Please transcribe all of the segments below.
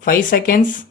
5 seconds.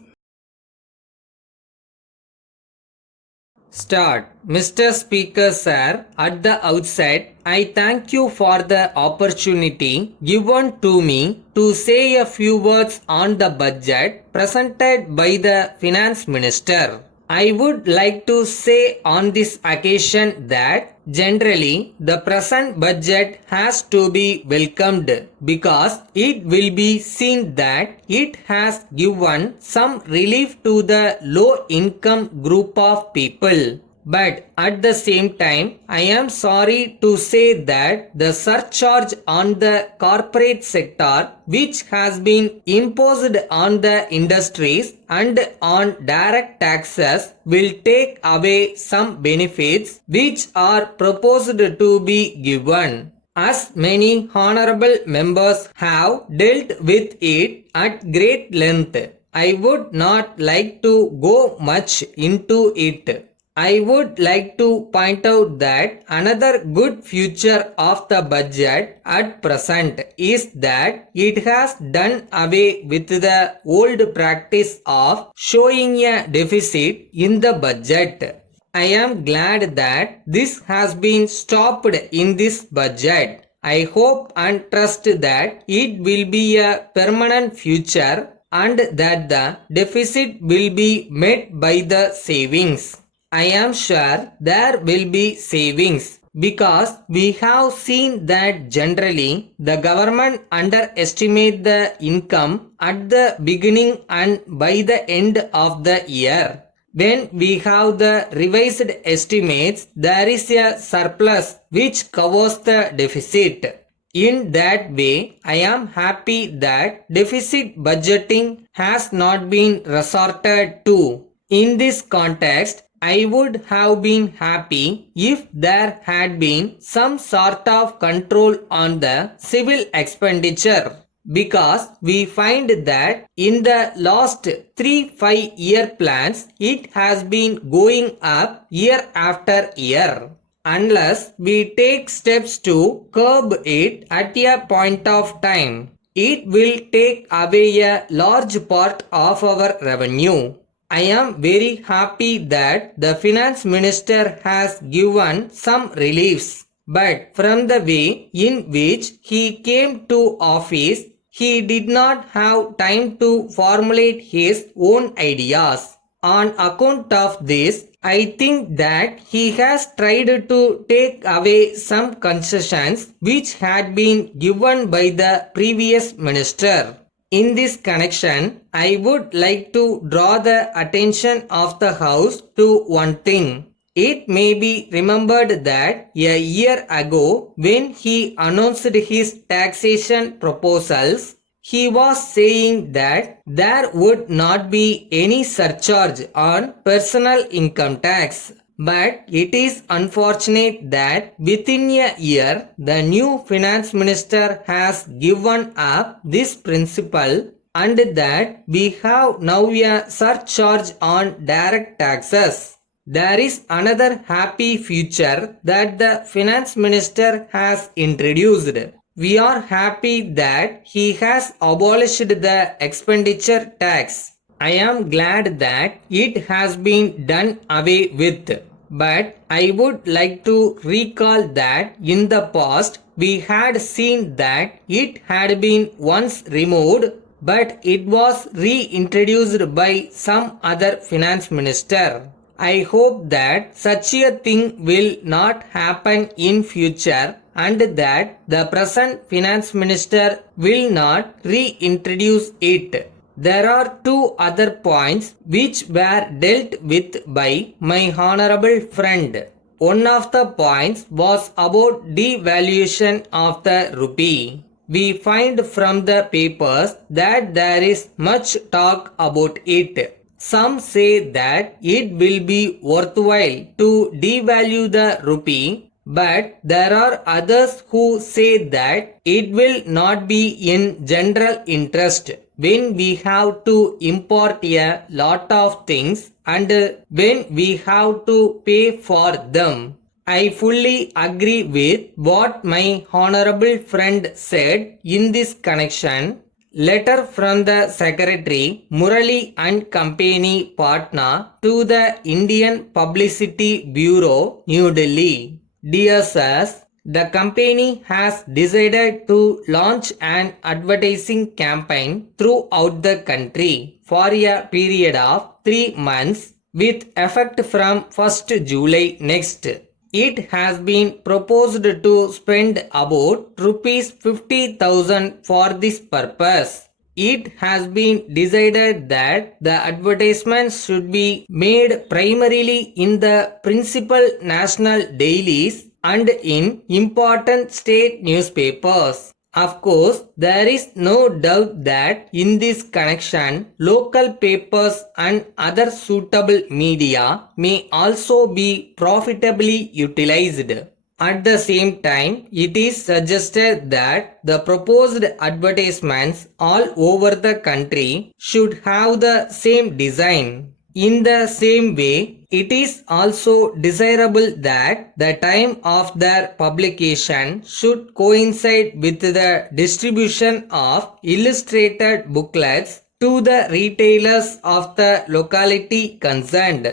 Start. Mr. Speaker Sir, at the outset, I thank you for the opportunity given to me to say a few words on the budget presented by the Finance Minister. I would like to say on this occasion that generally the present budget has to be welcomed because it will be seen that it has given some relief to the low income group of people. But at the same time, I am sorry to say that the surcharge on the corporate sector, which has been imposed on the industries and on direct taxes, will take away some benefits which are proposed to be given. As many honorable members have dealt with it at great length, I would not like to go much into it. I would like to point out that another good feature of the budget at present is that it has done away with the old practice of showing a deficit in the budget. I am glad that this has been stopped in this budget. I hope and trust that it will be a permanent feature and that the deficit will be met by the savings. I am sure there will be savings because we have seen that generally the government underestimate the income at the beginning and by the end of the year. When we have the revised estimates, there is a surplus which covers the deficit. In that way, I am happy that deficit budgeting has not been resorted to. In this context, I would have been happy if there had been some sort of control on the civil expenditure because we find that in the last 3-5 year plans it has been going up year after year. Unless we take steps to curb it at a point of time, it will take away a large part of our revenue. I am very happy that the finance minister has given some reliefs, but from the way in which he came to office, he did not have time to formulate his own ideas. On account of this, I think that he has tried to take away some concessions which had been given by the previous minister. In this connection, I would like to draw the attention of the House to one thing. It may be remembered that a year ago, when he announced his taxation proposals, he was saying that there would not be any surcharge on personal income tax. But it is unfortunate that within a year, the new finance minister has given up this principle and that we have now a surcharge on direct taxes. There is another happy feature that the finance minister has introduced. We are happy that he has abolished the expenditure tax. I am glad that it has been done away with. But I would like to recall that in the past we had seen that it had been once removed but it was reintroduced by some other finance minister. I hope that such a thing will not happen in future and that the present finance minister will not reintroduce it. There are two other points which were dealt with by my honorable friend. One of the points was about devaluation of the rupee. We find from the papers that there is much talk about it. Some say that it will be worthwhile to devalue the rupee, but there are others who say that it will not be in general interest when we have to import a lot of things and when we have to pay for them. I fully agree with what my honorable friend said in this connection. Letter from the Secretary Murali and Company Patna to the Indian Publicity Bureau, New Delhi. Dear sirs, the company has decided to launch an advertising campaign throughout the country for a period of 3 months with effect from 1st July next. It has been proposed to spend about rupees 50,000 for this purpose. It has been decided that the advertisements should be made primarily in the principal national dailies and in important state newspapers. Of course, there is no doubt that in this connection, local papers and other suitable media may also be profitably utilized. At the same time, it is suggested that the proposed advertisements all over the country should have the same design. In the same way, it is also desirable that the time of their publication should coincide with the distribution of illustrated booklets to the retailers of the locality concerned.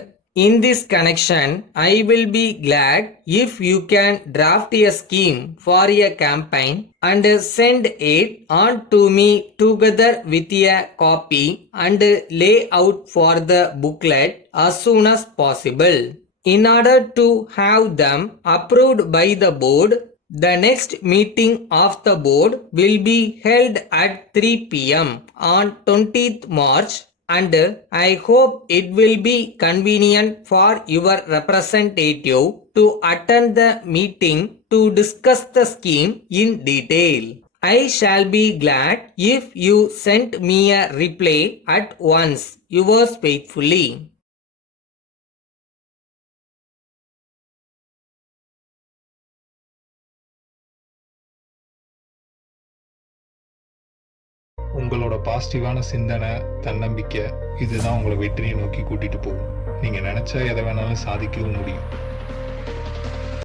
In this connection, I will be glad if you can draft a scheme for a campaign and send it on to me together with a copy and layout for the booklet as soon as possible. In order to have them approved by the board, the next meeting of the board will be held at 3 p.m. on 20th March, and I hope it will be convenient for your representative to attend the meeting to discuss the scheme in detail. I shall be glad if you send me a reply at once. Yours faithfully. உங்களோட பாசிட்டிவான சிந்தனை, தன்னம்பிக்கை இதுதான் உங்களை வெற்றியை நோக்கி கூட்டிட்டு போகும். நீங்க நினைச்சா எதை வேணாலும் சாதிக்கவும் முடியும்.